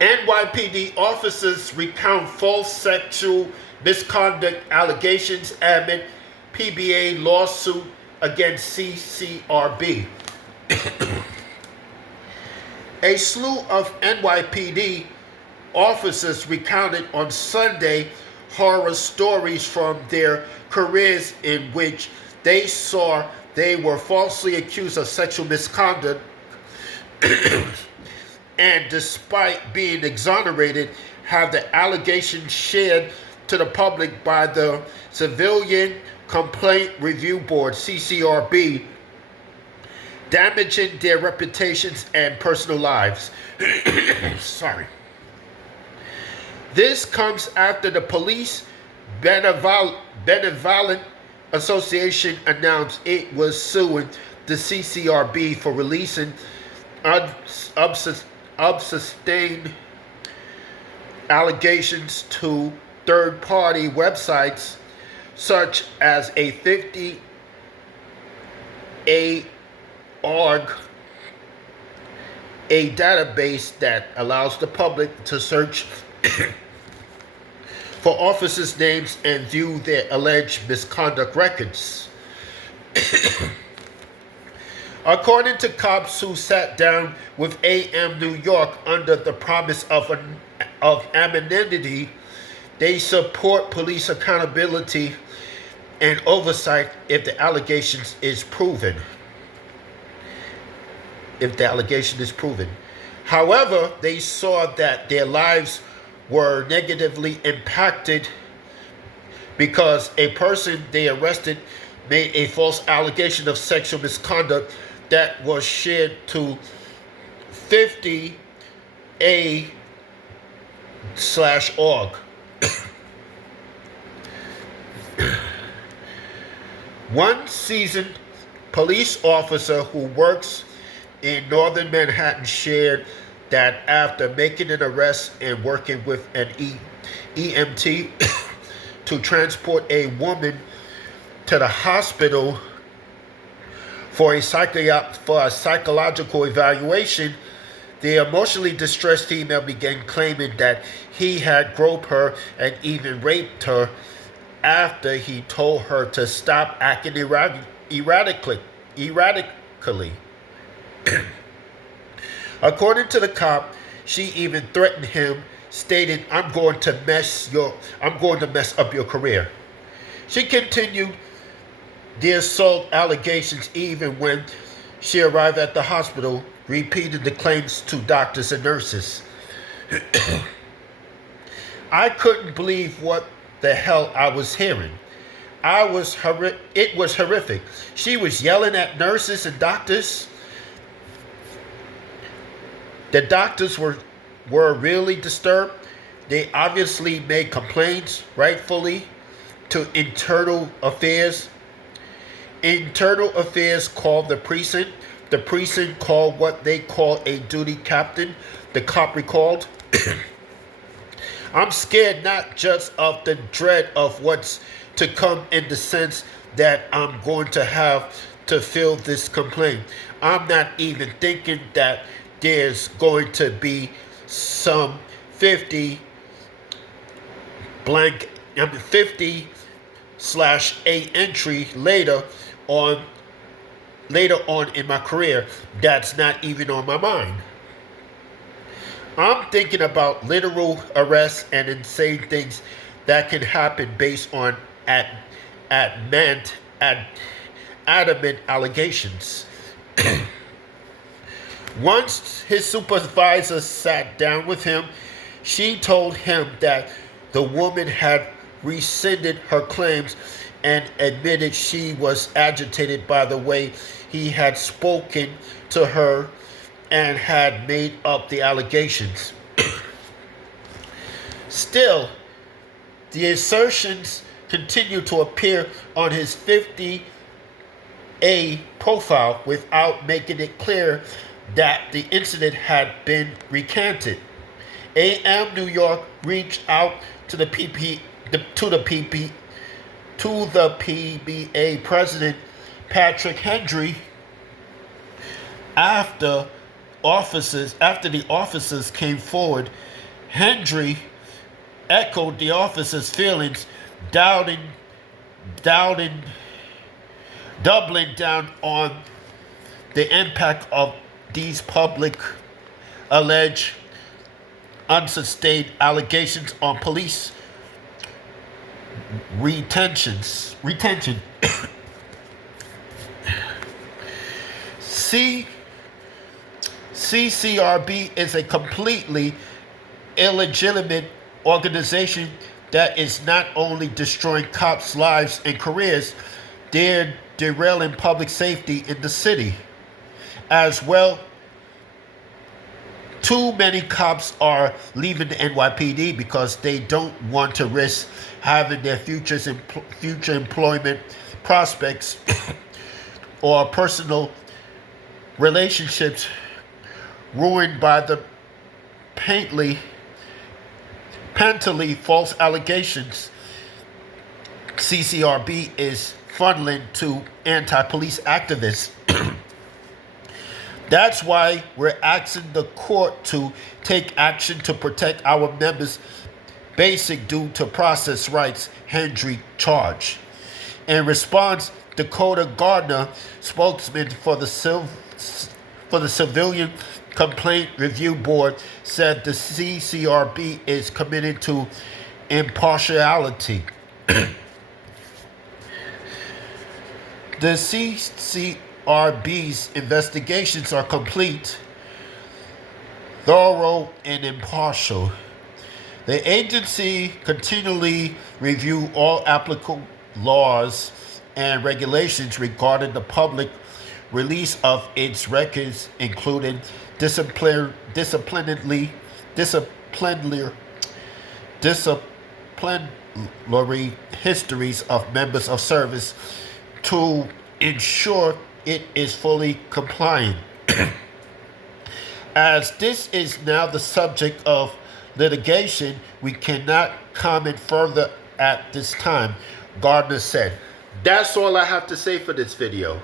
NYPD officers recount false sexual misconduct allegations amid PBA lawsuit against CCRB. A slew of NYPD officers recounted on Sunday horror stories from their careers in which they saw they were falsely accused of sexual misconduct and despite being exonerated, have the allegations shared to the public by the Civilian Complaint Review Board, CCRB, damaging their reputations and personal lives. Sorry. This comes after the Police Benevolent Association announced it was suing the CCRB for releasing unsustained allegations to third-party websites such as a 50A.org, a database that allows the public to search for officers' names and view their alleged misconduct records. According to cops who sat down with AM New York under the promise of anonymity, they support police accountability and oversight if the allegation is proven. However, they saw that their lives were negatively impacted because a person they arrested made a false allegation of sexual misconduct that was shared to 50A/org. One seasoned police officer who works in northern Manhattan shared that after making an arrest and working with an EMT to transport a woman to the hospital for a psychological evaluation, the emotionally distressed female began claiming that he had groped her and even raped her after he told her to stop acting erratically. According to the cop, she even threatened him, stating, I'm going to mess up your career." She continued the assault allegations even when she arrived at the hospital, repeating the claims to doctors and nurses. "I couldn't believe what the hell I was hearing. It was horrific. She was yelling at nurses and doctors. The doctors were really disturbed. They obviously made complaints, rightfully, to internal affairs. Internal affairs called the precinct. The precinct called what they call a duty captain," the cop recalled. "I'm scared not just of the dread of what's to come in the sense that I'm going to have to fill this complaint. I'm not even thinking that there's going to be some 50/A entry later on in my career that's not even on my mind. I'm thinking about literal arrests and insane things that can happen based on adamant allegations." Once his supervisor sat down with him, she told him that the woman had rescinded her claims and admitted she was agitated by the way he had spoken to her and had made up the allegations. Still, the assertions continued to appear on his 50A profile without making it clear that the incident had been recanted. AM New York reached out to the PBA president Patrick Hendry after after the officers came forward, Hendry echoed the officers' feelings, doubting, doubting, doubling down on the impact of these public alleged unsustained allegations on police retention. CCRB is a completely illegitimate organization that is not only destroying cops' lives and careers, they're derailing public safety in the city. As well, too many cops are leaving the NYPD because they don't want to risk having their future employment prospects or personal relationships ruined by the patently false allegations CCRB is funneling to anti-police activists. That's why we're asking the court to take action to protect our members' basic due to process rights, Hendry charged. In response, Dakota Gardner, spokesman for the Civilian Complaint Review Board, said the CCRB is committed to impartiality. The CCRB's investigations are complete, thorough, and impartial. The agency continually reviews all applicable laws and regulations regarding the public release of its records, including disciplinary histories of members of service to ensure it is fully compliant. As this is now the subject of litigation, we cannot comment further at this time, Gardner said. That's all I have to say for this video.